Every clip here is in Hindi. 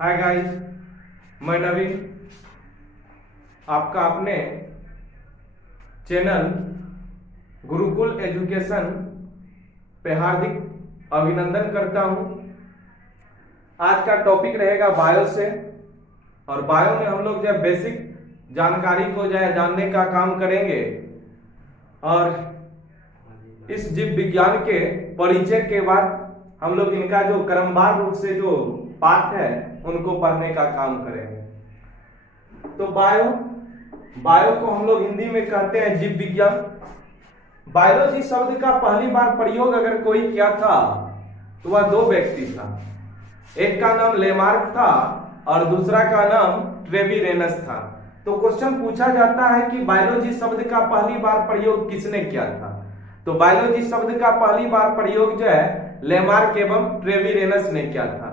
हाय गाइस, मैं नवीन आपका अपने चैनल गुरुकुल एजुकेशन पे हार्दिक अभिनंदन करता हूं। आज का टॉपिक रहेगा बायो से। और बायो में हम लोग जब बेसिक जानकारी को जानने का काम करेंगे और इस जीव विज्ञान के परिचय के बाद हम लोग इनका जो क्रमवार रूप से जो पाठ है उनको पढ़ने का काम करेंगे। तो बायो को हम लोग हिंदी में कहते हैं जीव विज्ञान। बायोलॉजी शब्द का पहली बार प्रयोग अगर कोई किया था तो वह दो व्यक्ति था। एक का नाम लेमार्क था और दूसरा का नाम ट्रेविरेनस था। तो क्वेश्चन पूछा जाता है कि बायोलॉजी शब्द का पहली बार प्रयोग किसने किया था। तो बायोलॉजी शब्द का पहली बार प्रयोग जो है लेमार्क एवं ट्रेविरेनस ने किया था।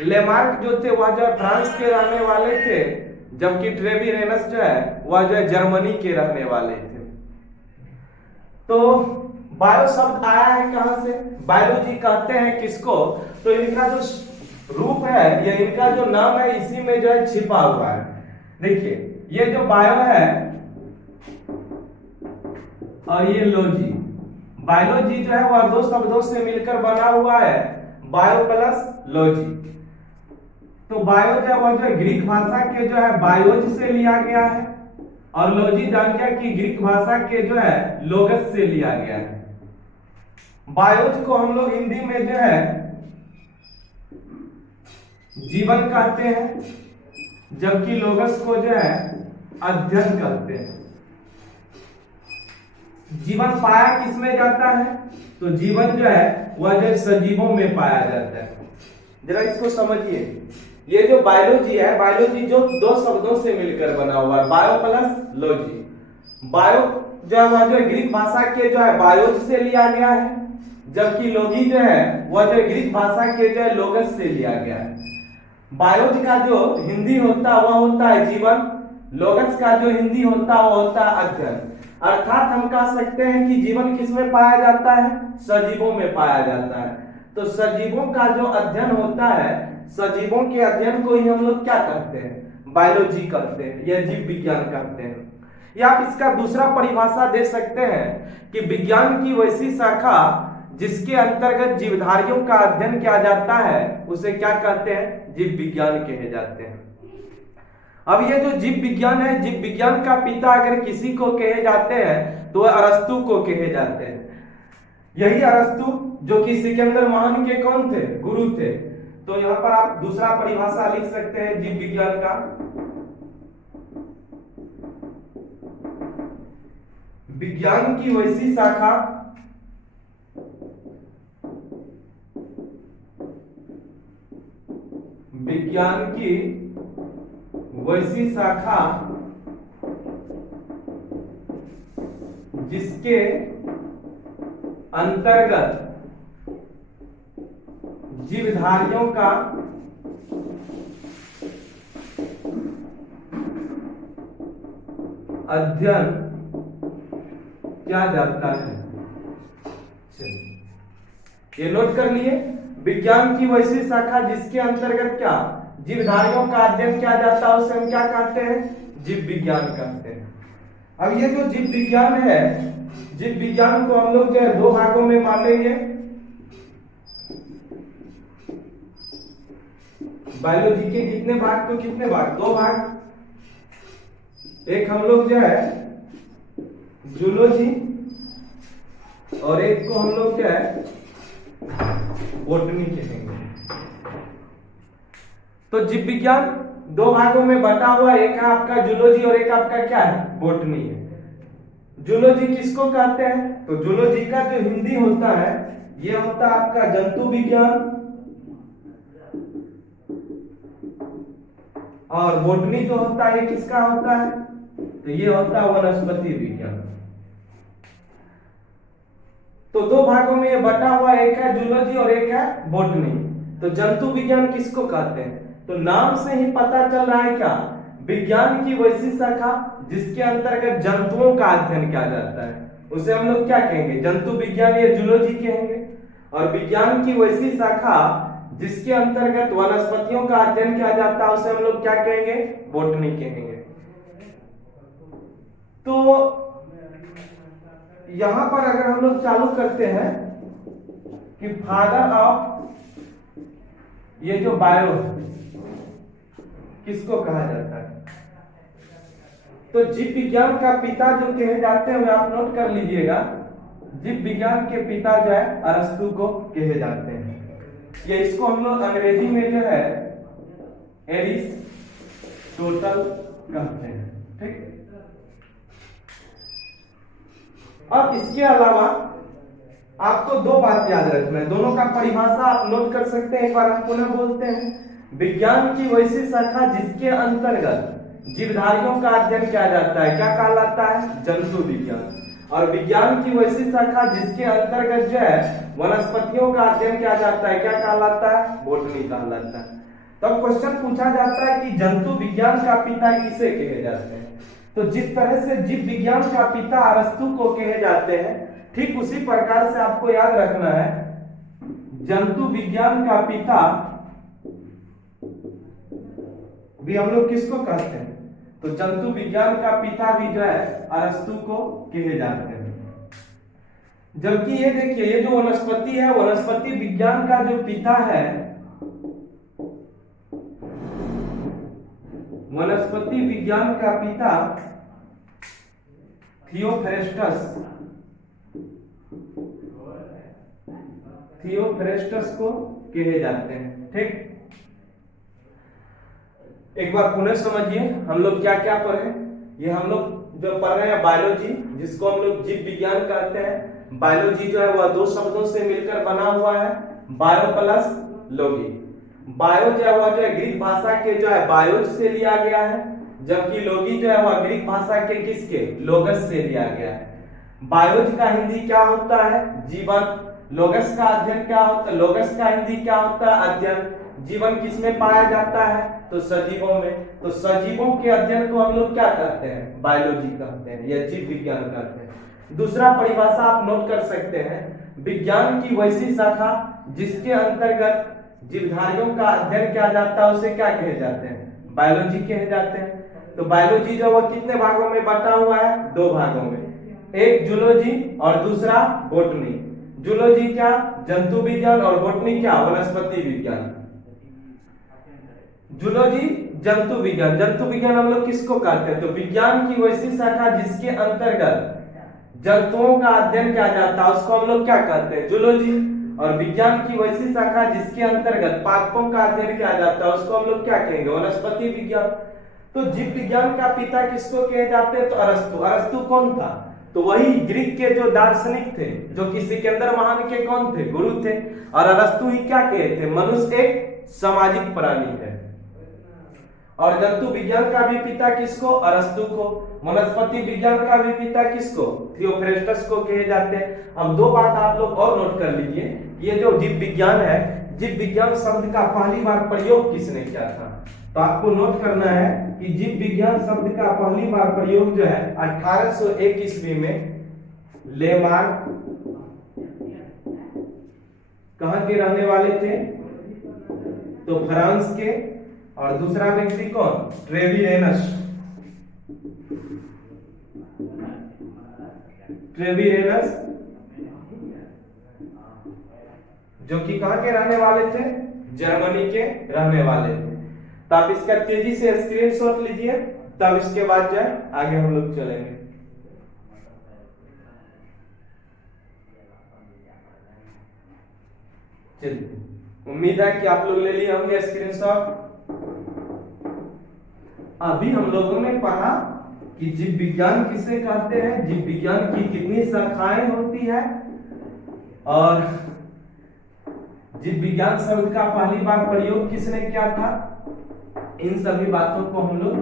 लेमार्क जो थे वह जो फ्रांस के रहने वाले थे, जबकि ट्रेविरेनस जो है वह जो है जर्मनी के रहने वाले थे। तो बायो शब्द आया है कहां से? बायोलॉजी कहते हैं किसको? तो इनका जो रूप है या इनका जो नाम है इसी में जो है छिपा हुआ है। देखिए, ये जो बायो है और ये लॉजी, बायोलॉजी जो है वह दो शब्दों से मिलकर बना हुआ है, बायो प्लस लॉजी। तो बायो जो है वह जो ग्रीक भाषा के जो है बायोज से लिया गया है और लॉजी जान गया कि ग्रीक भाषा के जो है लोगस से लिया गया है। बायोज को हम लोग हिंदी में जो है जीवन कहते हैं, जबकि लोगस को जो है अध्ययन कहते हैं। जीवन पाया किसमें जाता है? तो जीवन जो है वह जो सजीवों में पाया जाता है। जरा इसको समझिए, ये जो बायोलॉजी है, बायोलॉजी जो दो शब्दों से मिलकर बना हुआ है, बायो प्लस लॉजी। बायो जो है वह जो ग्रीक भाषा के जो है बायोज से लिया गया है, जबकि लॉजी जो है वह जो ग्रीक भाषा के जो है लोगस से लिया गया है। बायोज का जो हिंदी होता है वह होता है जीवन, लोगस का जो हिंदी होता है वह होता है अध्ययन। अर्थात हम कह सकते हैं कि जीवन किसमें पाया जाता है? सजीवों में पाया जाता है। तो सजीवों का जो अध्ययन होता है, सजीवों के अध्ययन को ही हम लोग क्या कहते हैं? बायोलॉजी कहते हैं या जीव विज्ञान कहते हैं। या आप इसका दूसरा परिभाषा दे सकते हैं कि विज्ञान की वैसी शाखा जिसके अंतर्गत जीवधारियों का अध्ययन किया जाता है उसे क्या कहते हैं? जीव विज्ञान कहे जाते हैं। अब ये जो जीव विज्ञान है, जीव विज्ञान का पिता अगर किसी को कहे जाते हैं तो अरस्तु को कहे जाते हैं। यही अरस्तु जो कि सिकंदर महान के कौन थे? गुरु थे। तो यहाँ पर आप दूसरा परिभाषा लिख सकते हैं जीव विज्ञान का, विज्ञान की वैसी शाखा विज्ञान की वैसी शाखा जिसके अंतर्गत जीवधारियों का अध्ययन किया जाता है। ये नोट कर लिए, विज्ञान की वैसी शाखा जिसके अंतर्गत क्या जीवधारियों का अध्ययन किया जाता है उसे हम क्या कहते हैं? जीव विज्ञान कहते हैं। अब ये जो जीव विज्ञान है, जीव विज्ञान को हम लोग जो है दो भागों में बांटेंगे। बायोलॉजी के कितने भाग? तो कितने भाग? दो भाग। एक हम लोग जो है जूलॉजी और एक को हम लोग क्या है बॉटनी कहेंगे। तो जीव विज्ञान दो भागों में बटा हुआ, एक है आपका जूलॉजी और एक आपका क्या है? बॉटनी है। जूलॉजी किसको कहते हैं? तो जूलॉजी का जो हिंदी होता है ये होता है आपका जंतु विज्ञान और बॉटनी जो होता है ये किसका होता है? तो ये होता है वनस्पति विज्ञान। तो दो भागों में ये बटा हुआ, एक है जूलॉजी और एक है बॉटनी। तो जंतु विज्ञान किसको कहते हैं? तो नाम से ही पता चल रहा है क्या? विज्ञान की वैसी शाखा जिसके अंतर्गत जंतुओं का अध्ययन किया जाता है उसे हम लोग क्या कहेंगे? जंतु विज्ञान या जूलॉजी कहेंगे। और विज्ञान की वैसी शाखा जिसके अंतर्गत वनस्पतियों का अध्ययन किया जाता है उसे हम लोग क्या कहेंगे? बॉटनी कहेंगे। तो यहां पर अगर हम लोग चालू करते हैं कि फादर ऑफ ये जो बायो किसको कहा जाता है, तो जीव विज्ञान का पिता जो कहे जाते हैं आप नोट कर लीजिएगा। जीव विज्ञान के पिता जो है अरस्तु को कहे जाते हैं। ये इसको हम लोग अंग्रेजी में जो है एरिस्टोटल कहते हैं। ठीक। अब इसके अलावा आपको दो बात याद रखना है, दोनों का परिभाषा आप नोट कर सकते हैं। एक बार हम पुनः बोलते हैं। विज्ञान की वैसी शाखा जिसके अंतर्गत जीवधारियों का अध्ययन किया जाता है क्या कहलाता है? जंतु विज्ञान। और विज्ञान की वैसी शाखा जिसके अंतर्गत जो है वनस्पतियों का अध्ययन किया जाता है क्या कहलाता है? बॉटनी कहलाता है। तब क्वेश्चन पूछा जाता है कि जंतु विज्ञान का पिता किसे कहे जाते हैं? तो जिस तरह से जीव विज्ञान का पिता अरस्तु को कहे जाते हैं, ठीक उसी प्रकार से आपको याद रखना है जंतु विज्ञान का पिता भी हम लोग किसको कहते हैं? तो जंतु विज्ञान का पिता भी जो है अरस्तु को कहे जाते हैं। जबकि ये देखिए, ये जो वनस्पति है, वनस्पति विज्ञान का जो पिता है, वनस्पति विज्ञान का पिता थियोफ्रेस्टस को कहे जाते हैं। ठीक। एक बार पुनः समझिए हम लोग क्या क्या पढ़े। ये हम लोग जो पढ़ रहे हैं बायोलॉजी, जिसको हम लोग जीव विज्ञान कहते हैं। बायोलॉजी जो है वह दो शब्दों से मिलकर बना हुआ है, बायो प्लस लॉजी। बायो जो है वह जो है ग्रीक भाषा के जो है बायोज से लिया गया है, जबकि लॉजी जो है वह ग्रीक भाषा के किसके? लोगस से लिया गया है। बायोज का हिंदी क्या होता है? जीवन। लोगस का अध्ययन क्या होता है? लोगस का हिंदी क्या होता है? अध्ययन। जीवन किसमें पाया जाता है? तो सजीवों में। तो सजीवों के अध्ययन को हम लोग क्या कहते हैं? बायोलॉजी कहते हैं या जीव विज्ञान कहते हैं। दूसरा परिभाषा आप नोट कर सकते हैं, विज्ञान की वैसी शाखा जिसके अंतर्गत जीवधारियों का अध्ययन किया जाता है उसे क्या कहे जाते हैं? बायोलॉजी कहे जाते हैं। तो बायोलॉजी जो वह कितने भागों में बटा हुआ है? दो भागों में, एक जूलॉजी और दूसरा बॉटनी। जूलॉजी क्या? जंतु विज्ञान, और बॉटनी क्या? वनस्पति विज्ञान। जूलॉजी जंतु विज्ञान। जंतु विज्ञान हम लोग किसको कहते हैं? तो विज्ञान की वैसी शाखा जिसके अंतर्गत जंतुओं का अध्ययन किया जाता है उसको हम लोग क्या कहते हैं? जूलॉजी। और विज्ञान की वैसी शाखा जिसके अंतर्गत पादपों का अध्ययन किया जाता है उसको हम लोग क्या कहेंगे? वनस्पति विज्ञान। तो जीव विज्ञान का पिता किसको कहे जाते हैं? तो अरस्तु। अरस्तु कौन था? तो वही ग्रीक के जो दार्शनिक थे, जो कि सिकंदर महान के कौन थे? गुरु थे। और अरस्तु ही क्या कहे थे? मनुष्य एक सामाजिक प्राणी है। और जंतु विज्ञान का भी पिता किसको? अरस्तु को। वनस्पति विज्ञान का भी पिता किसको? थियोफ्रेस्टस को कहे जाते हैं। अब दो बात आप लोग और नोट कर लीजिए, ये जो जीव विज्ञान है, जीव विज्ञान शब्द का पहली बार प्रयोग किसने किया था? तो आपको नोट करना है कि जीव विज्ञान शब्द का पहली बार प्रयोग जो है 1801 ईस्वी में लेमार्क, कहां के रहने वाले थे? तो फ्रांस के। और दूसरा व्यक्ति कौन? ट्रेविरेनस। ट्रेविरेनस जो कि कहां के रहने वाले थे? जर्मनी के रहने वाले थे। तो आप इसका तेजी से स्क्रीनशॉट लीजिए, तब इसके बाद जो है आगे हम लोग चलेंगे। चलिए, उम्मीद है कि आप लोग ले लिए होंगे स्क्रीनशॉट। अभी हम लोगों ने पढ़ा कि जीव विज्ञान किसे कहते हैं, जीव विज्ञान की कितनी शाखाएं होती है, और जीव विज्ञान शब्द का पहली बार प्रयोग किसने किया था। इन सभी बातों को हम लोग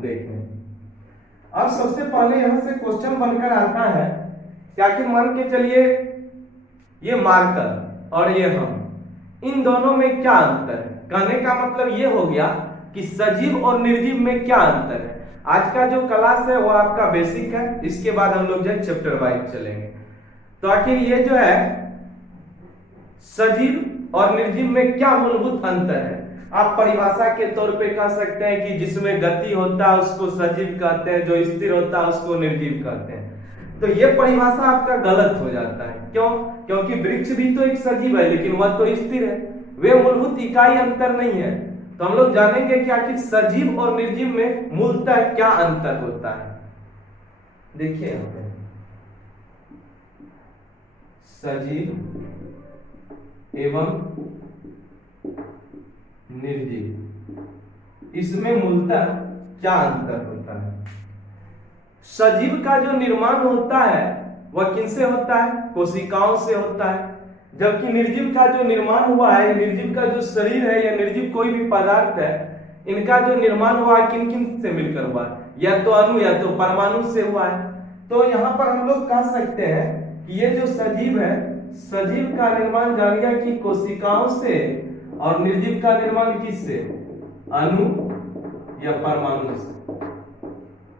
देखें। अब सबसे पहले यहां से क्वेश्चन बनकर आता है क्या कि मान के चलिए ये मार्कर और ये हम, इन दोनों में क्या अंतर है। कहने का मतलब ये हो गया कि सजीव और निर्जीव में क्या अंतर है। आज का जो क्लास है वो आपका बेसिक है, इसके बाद हम लोग जो चैप्टर वाइज चलेंगे। तो आखिर ये जो है सजीव और निर्जीव में क्या मूलभूत अंतर है? आप परिभाषा के तौर पे कह सकते हैं कि जिसमें गति होता है उसको सजीव कहते हैं, जो स्थिर होता है उसको निर्जीव कहते हैं। तो ये परिभाषा आपका गलत हो जाता है। क्यों? क्योंकि वृक्ष भी तो एक सजीव है, लेकिन वह तो स्थिर है, वे मूलभूत इकाई अंतर नहीं है। तो हम लोग जानेंगे कि आखिर सजीव और निर्जीव में मूलतः क्या अंतर होता है। देखिए यहाँ पे सजीव एवं निर्जीव, इसमें मूलतः क्या अंतर होता है? सजीव का जो निर्माण होता है वह किनसे होता है? कोशिकाओं से होता है। जबकि निर्जीव का जो निर्माण हुआ है, निर्जीव का जो शरीर है या निर्जीव कोई भी पदार्थ है, इनका जो निर्माण हुआ है किन किन से मिलकर हुआ है? या तो अणु या तो परमाणु से हुआ है। तो यहाँ पर हम लोग कह सकते हैं कि ये जो सजीव है, सजीव का निर्माण जान गया कि कोशिकाओं से, और निर्जीव का निर्माण किससे? अणु या परमाणु से।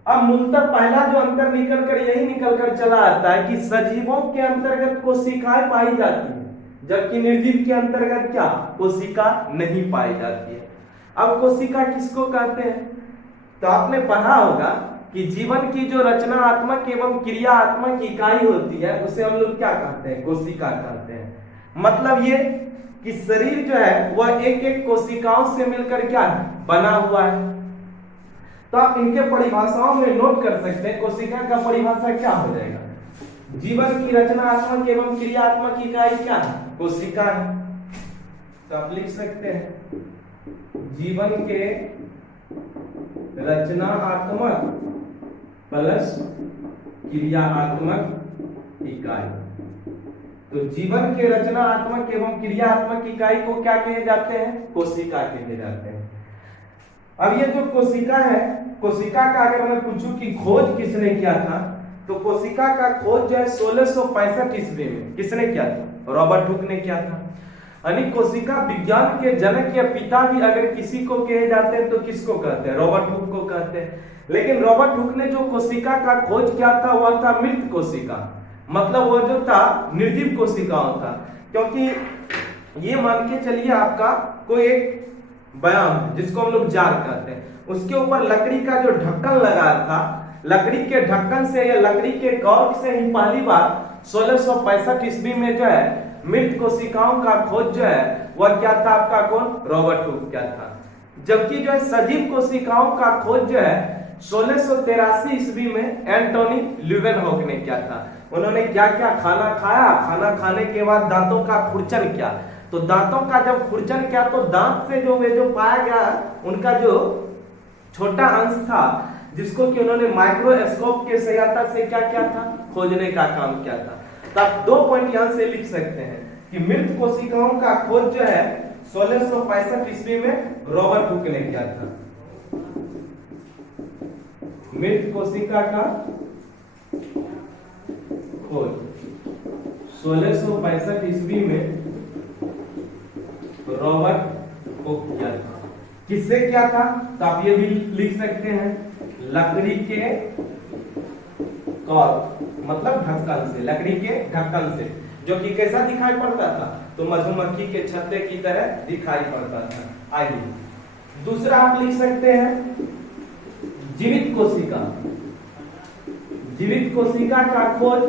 अब मूलतः पहला जो अंतर निकलकर यही निकलकर चला आता है कि सजीवों के अंतर्गत कोशिकाएं पाई जाती है, जबकि निर्जीव के अंतर्गत क्या? कोशिका नहीं पाई जाती है। अब कोशिका किसको कहते हैं? तो आपने पढ़ा होगा कि जीवन की जो रचनात्मक एवं क्रियात्मक इकाई होती है उसे हम लोग क्या कहते हैं? कोशिका कहते हैं। मतलब ये कि शरीर जो है वह एक एक कोशिकाओं से मिलकर क्या है? बना हुआ है। तो आप इनके परिभाषाओं में नोट कर सकते हैं, कोशिका का परिभाषा क्या हो जाएगा? जीवन की रचनात्मक एवं क्रियात्मक इकाई क्या है? कोशिका है। तो आप लिख सकते हैं जीवन के रचनात्मक प्लस क्रियात्मक इकाई। तो जीवन के रचनात्मक एवं क्रियात्मक इकाई को क्या कहे जाते हैं? कोशिका कहे जाते हैं। अब ये जो कोशिका है, कोशिका का अगर मैं पूछूं कि खोज किसने किया था, तो कोशिका का खोज जो है 1665 ईस्वी में किसने किया था? रॉबर्ट हुक ने किया था। यानी कोशिका विज्ञान के जनक या पिता भी अगर किसी को कहे जाते हैं तो किसको कहते हैं? रॉबर्ट हुक को कहते हैं। लेकिन रॉबर्ट हुक ने जो कोशिका का खोज किया था वह था मृत कोशिका, मतलब वह जो था निर्जीव कोशिकाओं था। क्योंकि ये मान के चलिए आपका कोई एक व्यायाम जिसको हम लोग जार कहते हैं, उसके ऊपर लकड़ी का जो ढक्कन लगा था, लकड़ी के ढक्कन से या लकड़ी के कॉर्क से ही पहली बार 1665 ईस्वी में जो है मृत कोशिकाओं का खोज जो है वह क्या था? आपका कौन? रॉबर्ट हुक क्या था। जबकि जो है सजीव कोशिकाओं का खोज जो है 1683 ईस्वी में एंटोनी ल्यूवेनहॉक ने किया था। उन्होंने क्या क्या खाना खाया, खाना खाने के बाद दांतों का खुरचन किया। तो दांतों का जब खुरचन किया तो दांत से जो पाया गया उनका जो छोटा अंश था, जिसको कि उन्होंने माइक्रोस्कोप के सहायता से क्या किया था? खोजने का काम किया था। तो आप 2 पॉइंट यहां से लिख सकते हैं कि मृत कोशिकाओं का खोज जो है 1665 ईस्वी में रॉबर्ट हुक ने किया था। मृत कोशिका का खोज 1665 ईस्वी में रॉबर्ट हुक किया था। किससे किया था? तो आप ये भी लिख सकते हैं लकड़ी के कॉर्क, मतलब ढक्कन से, लकड़ी के ढक्कन से, जो कि कैसा दिखाई पड़ता था? तो मधुमक्खी के छत्ते की तरह दिखाई पड़ता था। आइए दूसरा आप लिख सकते हैं जीवित कोशिका। जीवित कोशिका का खोज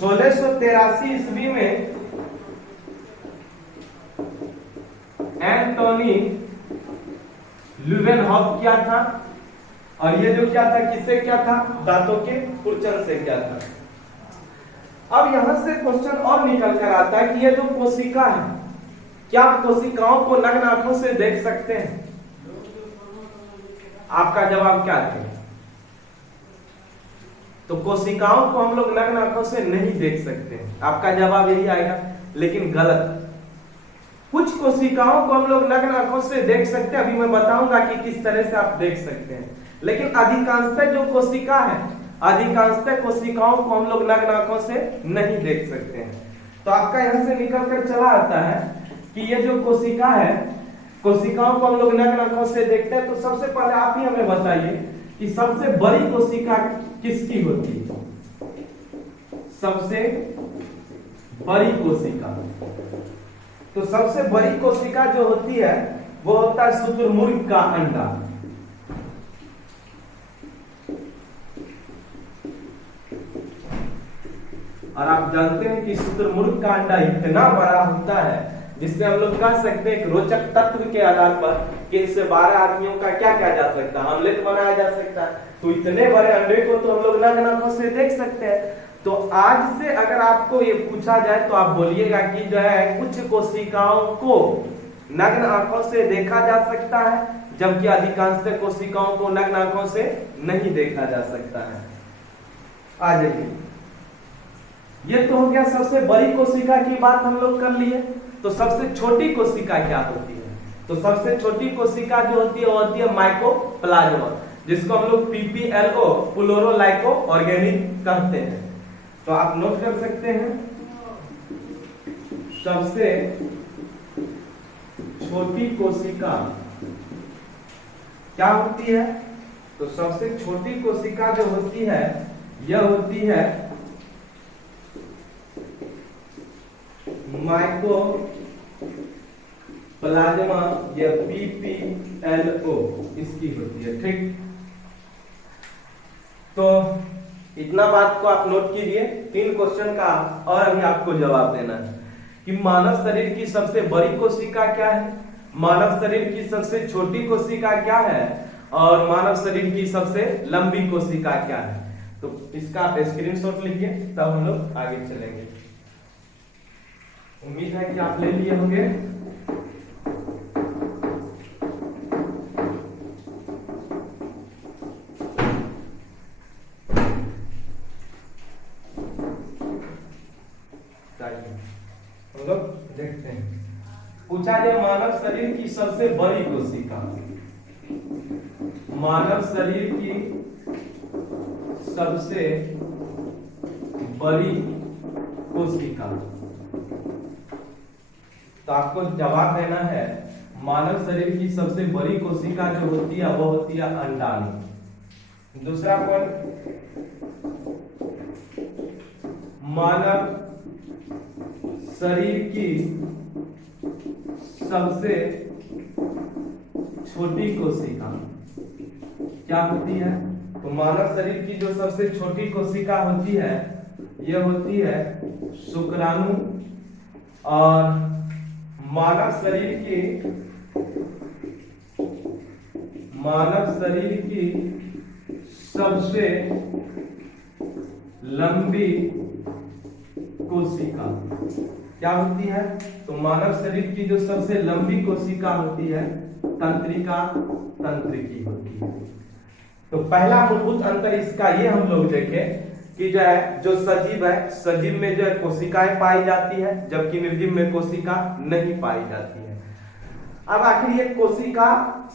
1683 ईस्वी में एंटोनी ल्यूवेनहॉक किया था। और ये जो क्या था, किससे क्या था? दांतों के खुरचन से क्या था। अब यहां से क्वेश्चन और निकल कर आता है कि ये जो कोशिका है, क्या आप कोशिकाओं को नग्न आंखों से देख सकते हैं? आपका जवाब क्या है? तो कोशिकाओं को हम लोग नग्न आंखों से नहीं देख सकते, आपका जवाब यही आएगा। लेकिन गलत। कुछ कोशिकाओं को हम लोग नग्न आंखों से देख सकते हैं, अभी मैं बताऊंगा कि किस तरह से आप देख सकते हैं। लेकिन अधिकांशतः जो कोशिका है, अधिकांशतः कोशिकाओं को हम लोग नग्न आंखों से नहीं देख सकते हैं। तो आपका यहां से निकल कर चला आता है कि ये जो कोशिका है, कोशिकाओं को हम लोग नग्न आंखों से देखते हैं। तो सबसे पहले आप ही हमें बताइए कि सबसे बड़ी कोशिका किसकी होती है? सबसे बड़ी कोशिका। तो सबसे बड़ी कोशिका जो होती है वो होता है शुतुरमुर्ग का अंडा। और आप जानते हैं कि शुतुरमुर्ग का अंडा इतना बड़ा होता है जिससे हम लोग कह सकते हैं एक रोचक तत्व के आधार पर कि इससे 12 आदमियों का क्या किया जा सकता है, ऑमलेट बनाया जा सकता है। तो इतने बड़े अंडे को तो हम लोग नग्न आंखों से देख सकते हैं। तो आज से अगर आपको ये पूछा जाए तो आप बोलिएगा कि जो है कुछ कोशिकाओं को नग्न आंखों से देखा जा सकता है, जबकि अधिकांशतः कोशिकाओं को नग्न आंखों से नहीं देखा जा सकता है। आ जाइए, ये तो हो गया सबसे बड़ी कोशिका की बात हम लोग कर लिए। तो सबसे छोटी कोशिका क्या होती है? तो सबसे छोटी कोशिका जो होती है वो होती है माइकोप्लाज्मा, जिसको हम लोग PPLO प्लूरोलाइको ऑर्गेनिक कहते हैं। तो आप नोट कर सकते हैं सबसे छोटी कोशिका क्या होती है? तो सबसे छोटी कोशिका जो होती है यह होती है माइकोप्लाज्मा या PPLO इसकी होती है। ठीक, तो इतना बात को आप नोट कीजिए। 3 क्वेश्चन का और अभी आपको जवाब देना है कि मानव शरीर की सबसे बड़ी कोशिका क्या है, मानव शरीर की सबसे छोटी कोशिका क्या है और मानव शरीर की सबसे लंबी कोशिका क्या है। तो इसका आप स्क्रीनशॉट लीजिए, तब हम लोग आगे चलेंगे। उम्मीद है कि आप ले लिए होंगे। हम लोग देखते हैं, पूछा जाए मानव शरीर की सबसे बड़ी कोशिका, मानव शरीर की सबसे बड़ी कोशिका। तो आपको जवाब देना है मानव शरीर की सबसे बड़ी कोशिका जो होती है वो होती है अंडाणु। दूसरा पॉइंट, मानव शरीर की सबसे छोटी कोशिका क्या होती है? तो मानव शरीर की जो सबसे छोटी कोशिका होती है यह होती है शुक्राणु। और मानव शरीर की सबसे लंबी कोशिका क्या होती है? तो मानव शरीर की जो सबसे लंबी कोशिका होती है तंत्रिका तंत्रिकी होती है। तो पहला मूलभूत अंतर इसका ये हम लोग देखें कि जो है जो सजीव है, सजीव में जो है कोशिकाएं पाई जाती है, जबकि निर्जीव में कोशिका नहीं पाई जाती है। अब आखिर ये कोशिका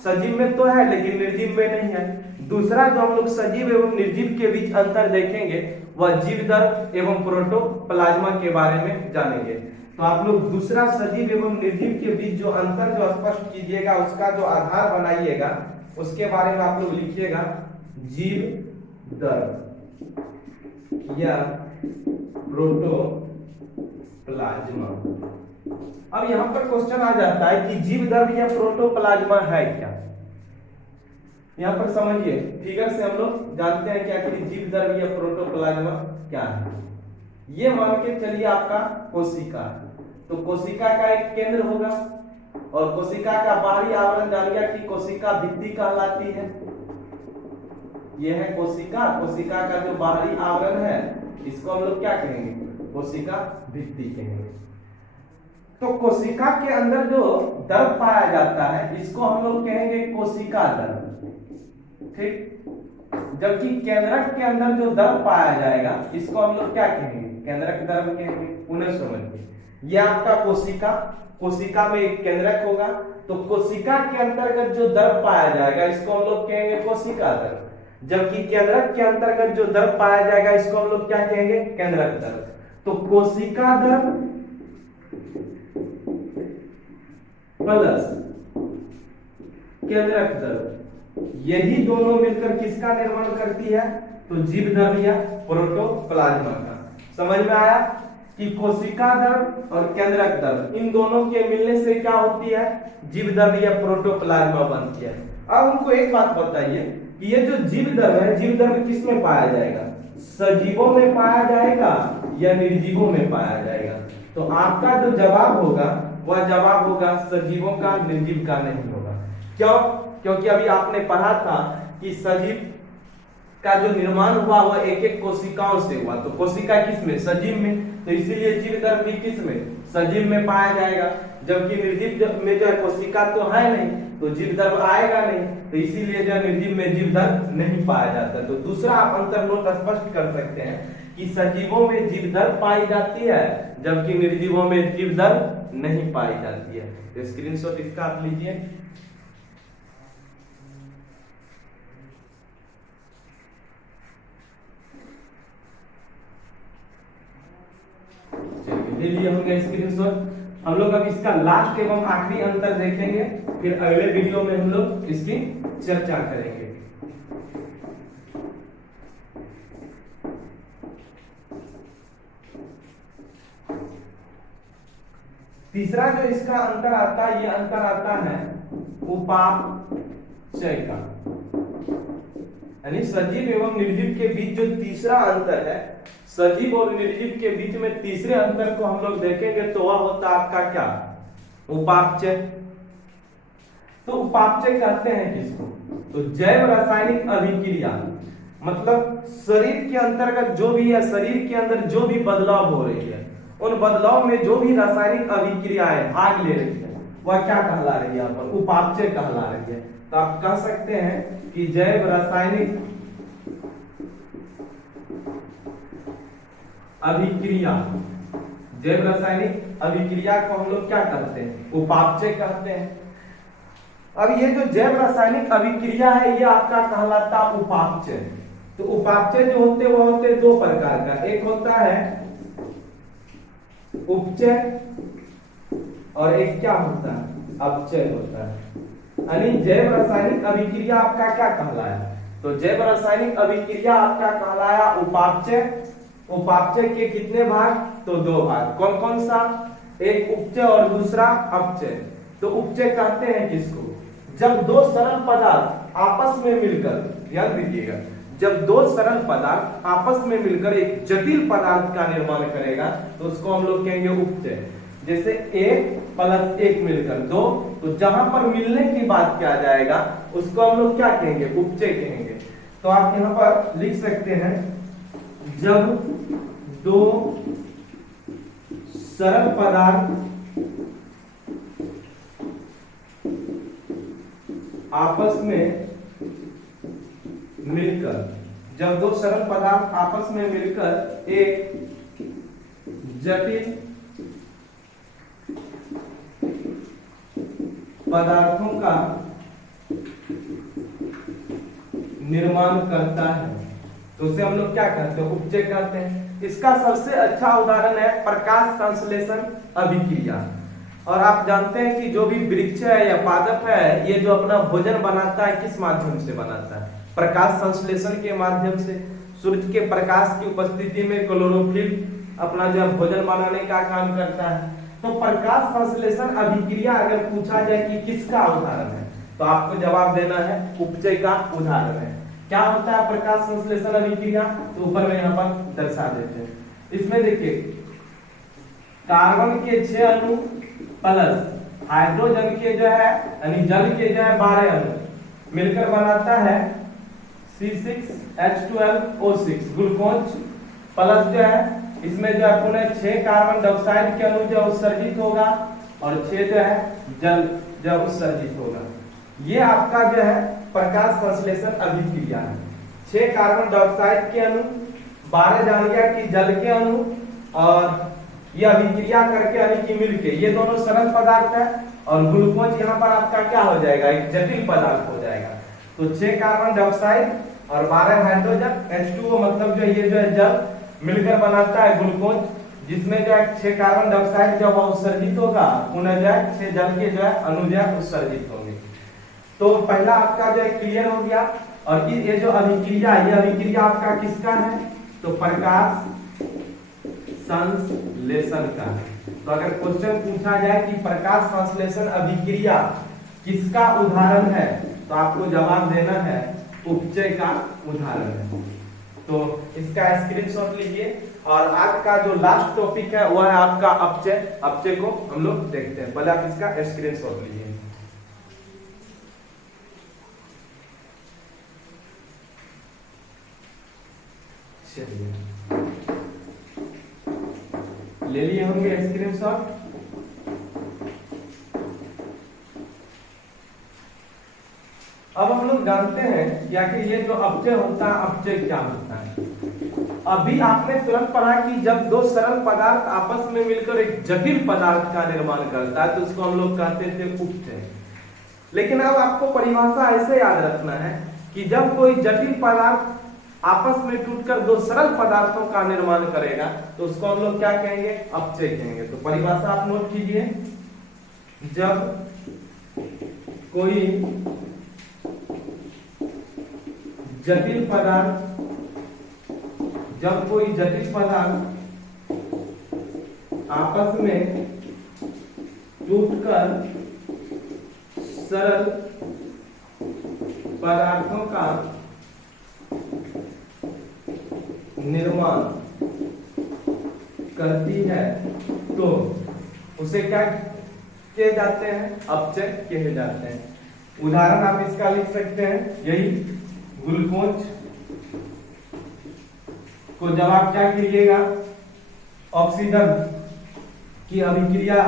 सजीव में तो है लेकिन निर्जीव में नहीं है। दूसरा जो हम लोग सजीव एवं निर्जीव के बीच अंतर देखेंगे वह जीवदर्भ एवं प्रोटोप्लाज्मा के बारे में जानेंगे। तो आप लोग दूसरा सजीव एवं निर्जीव के बीच जो अंतर जो स्पष्ट कीजिएगा, उसका जो आधार बनाइएगा, उसके बारे में आप लोग लिखिएगा जीवदर्भ या प्रोटोप्लाज्मा। अब यहां पर क्वेश्चन आ जाता है कि जीवदर्भ या प्रोटोप्लाज्मा है क्या? यहां पर समझिए, फिगर से हम लोग जानते हैं कि आखिर जीवदर्भ या प्रोटोप्लाज्मा क्या है। ये मान के चलिए आपका कोशिका, तो कोशिका का एक केंद्र होगा और कोशिका का बाहरी आवरण जान गया कि कोशिका भित्ति कहलाती है। यह है कोशिका, कोशिका का जो बाहरी आवरण है इसको हम लोग क्या कहेंगे? कोशिका भित्ति कहेंगे। तो कोशिका के अंदर जो द्रव पाया जाता है इसको हम लोग कहेंगे कोशिका द्रव। ठीक, जबकि केंद्रक के अंदर जो द्रव पाया जाएगा इसको हम लोग क्या कहेंगे? केंद्रक द्रव कहेंगे। पुनः समझिए, ये आपका कोशिका, कोशिका में एक केंद्रक होगा, तो कोशिका के अंतर्गत जो द्रव पाया जाएगा इसको हम लोग कहेंगे कोशिका द्रव, जबकि केंद्रक के अंतर्गत जो द्रव पाया जाएगा इसको हम लोग क्या कहेंगे? केंद्रक द्रव। तो कोशिका द्रव प्लस केंद्रक द्रव, यही दोनों मिलकर किसका निर्माण करती है? तो जीवदर्भ या प्रोटोप्लाज्मा का। समझ में आया कि कोशिका द्रव और केंद्रक द्रव इन दोनों के मिलने से क्या होती है, जीवद्रव्य या प्रोटोप्लाज्मा बनती है। अब हमको एक बात बताइए कि ये जो जीवद्रव्य है, जीवद्रव्य किस में पाया जाएगा, सजीवों में पाया जाएगा या निर्जीवों में पाया जाएगा। तो आपका जो जवाब होगा वह जवाब होगा सजीवों का, निर्जीव का नहीं होगा। क्यों? क्योंकि अभी आपने पढ़ा था कि सजीव का जो निर्माण हुआ वह एक एक कोशिकाओं से हुआ। तो कोशिका किस में, सजीव में, तो इसीलिए जीवद्रव्य भी किस में, सजीव में पाया जाएगा। जबकि निर्जीव में जो है कोशिका तो है नहीं, तो जीवद्रव्य आएगा नहीं, तो इसीलिए जो निर्जीव में जीवद्रव्य नहीं पाया जाता। तो दूसरा आप अंतर नोट स्पष्ट कर सकते हैं कि सजीवों में जीवद्रव्य पाई जाती है जबकि निर्जीवों में जीवद्रव्य नहीं पाई जाती है। तो स्क्रीनशॉट इसका आप लीजिए। ले लिए होंगे स्क्रीनशॉट। हम लोग अब इसका लास्ट एवं आखिरी अंतर देखेंगे, फिर अगले वीडियो में हम लोग इसकी चर्चा करेंगे। तीसरा जो इसका अंतर आता है, ये अंतर आता है उपापचय का, यानी सजीव एवं निर्जीव के बीच जो तीसरा अंतर है, सजीव और निर्जीव के बीच में तीसरे अंतर को हम लोग देखेंगे तो वह होता है आपका क्या, उपापचय। तो उपापचय कहते हैं किसको, तो जैव रासायनिक अभिक्रिया, मतलब शरीर के अंतर्गत जो भी है, शरीर के अंदर जो भी बदलाव हो रही है, उन बदलाव में जो भी रासायनिक अभिक्रियाएं भाग ले रही है वह क्या कहला रही है, यहाँ पर उपापचय कहला रही है। तो आप कह सकते हैं कि जैव रासायनिक अभिक्रिया, जैव रासायनिक अभिक्रिया को हम लोग क्या कहते हैं, उपापचय कहते हैं। अब ये जो जैव रासायनिक अभिक्रिया है ये आपका कहलाता उपापचय। तो उपापचय जो होते हैं वो होते दो प्रकार का, एक होता है उपचय और एक क्या होता है, अपचय होता है। यानी जैव रासायनिक अभिक्रिया आपका क्या कहलाया, तो जैव रासायनिक अभिक्रिया आपका कहलाया उपापचय। उपापचय के कितने भाग, तो दो भाग। कौन कौन सा, एक उपचय और दूसरा अपचय। तो उपचय कहते हैं किसको, जब दो सरल पदार्थ आपस में मिलकर, याद रखिएगा, जब दो सरल पदार्थ आपस में मिलकर एक जटिल पदार्थ का निर्माण करेगा तो उसको हम लोग कहेंगे उपचय। जैसे 1 + 1 मिलकर 2, तो जहां पर मिलने की बात किया जाएगा उसको हम लोग क्या kहेंगे, उपचय कहेंगे। तो आप यहां पर लिख सकते हैं, जब दो सरल पदार्थ आपस में मिलकर, जब दो सरल पदार्थ आपस में मिलकर एक जटिल पदार्थों का निर्माण करता है तो उसे हम लोग क्या कहते हैं, उपचय कहते हैं। इसका सबसे अच्छा उदाहरण है प्रकाश संश्लेषण अभिक्रिया। और आप जानते हैं कि जो भी वृक्ष है या पादप है, ये जो अपना भोजन बनाता है किस माध्यम से बनाता है, प्रकाश संश्लेषण के माध्यम से। सूर्य के प्रकाश की उपस्थिति में क्लोरोफिल अपना जो भोजन बनाने का काम करता है। तो प्रकाश संश्लेषण अभिक्रिया अगर पूछा जाए कि किसका उदाहरण है, तो आपको जवाब देना है उपचय का उदाहरण है। क्या होता है प्रकाश संश्लेषण अभिक्रिया, तो ऊपर में यहाँ पर दर्शा देते हैं। इसमें देखिए, कार्बन के 6 अणु प्लस हाइड्रोजन के जो है, यानी जल के जो है 12 अणु मिलकर बनाता है C6H12O6 ग्लूकोज। प्लस जो है इसमें जो है पुनः 6 कार्बन डाइऑक्साइड के अणु जो उत्सर्जित होगा और 6 जो है जल जो उत्सर्जित होगा। ये आपका जो है प्रकाश संश्लेषण अभिक्रिया है। 6 कार्बन डाइऑक्साइड के अणु, 12 जान गया कि जल के अणु, और ये अभिक्रिया करके यानी कि मिलके ये दोनों सरल पदार्थ है, और ग्लूकोज यहाँ पर आपका क्या हो जाएगा, एक जटिल पदार्थ हो जाएगा। तो 6 कार्बन डाइऑक्साइड और 12 हाइड्रोजन, H2O मतलब जो ये जो है जल मिलकर बनाता है ग्लूकोज, जिसमें जो है 6 कार्बन डाइऑक्साइड जब उत्सर्जित होगा, पुनः जो है 6 जल के जो है अणु जो है उत्सर्जित होंगे। तो पहला आपका जो है क्लियर हो गया। और ये जो अभिक्रिया, ये अभिक्रिया आपका किसका है, तो प्रकाश संश्लेषण का। तो अगर क्वेश्चन पूछा जाए कि प्रकाश संश्लेषण अभिक्रिया किसका उदाहरण है, तो आपको जवाब देना है उपचय का उदाहरण है। तो इसका स्क्रीनशॉट लीजिए। और आज का जो लास्ट टॉपिक है वह है आपका अपचय। अपचय को हम लोग देखते हैं, पहले आप इसका स्क्रीनशॉट लीजिए। चलिए, ले लिए होंगे स्क्रीनशॉट। अब हम लोग जानते हैं कि आखिर ये जो अपचय होता है, अपचय क्या होता है। अभी आपने तुरंत पढ़ा कि जब दो सरल पदार्थ आपस में मिलकर एक जटिल पदार्थ का निर्माण करता है तो उसको हम लोग कहते थे उपचय। लेकिन अब आपको परिभाषा ऐसे याद रखना है कि जब कोई जटिल पदार्थ आपस में टूटकर दो सरल पदार्थों का निर्माण करेगा तो उसको हम लोग क्या कहेंगे, अपचय कहेंगे। तो परिभाषा आप नोट कीजिए। जब कोई जटिल पदार्थ आपस में टूटकर सरल पदार्थों का निर्माण करती है तो उसे क्या कहे जाते हैं, अपचय कहे जाते हैं। उदाहरण आप इसका लिख सकते हैं, यही ग्लूकोज को जब आप क्या कीजिएगा, ऑक्सीजन की अभिक्रिया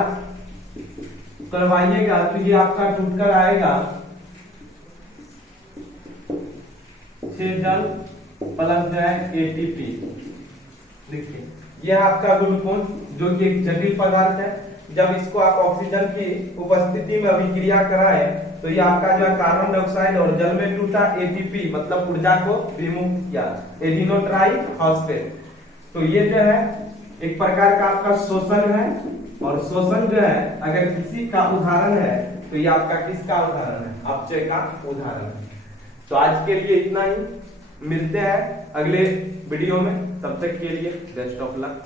करवाइएगा तो ये आपका टूटकर आएगा 6 जल प्लस जो है ATP। देखिए यह आपका ग्लूकोज जो कि एक जटिल पदार्थ है, जब इसको आप ऑक्सीजन की उपस्थिति में अभिक्रिया कराएं तो ये आपका जो है कार्बन डाइऑक्साइड और जल में टूटा ATP मतलब ऊर्जा को विमुक्त किया, एडिनो ट्राई फॉस्फेट। तो ये जो है एक प्रकार का आपका शोषण है, और शोषण जो है अगर किसी का उदाहरण है तो ये आपका किसका उदाहरण है, अपचय का उदाहरण है। तो आज के लिए इतना ही, मिलते हैं अगले वीडियो में, तब तक के लिए बेस्ट ऑफ लक।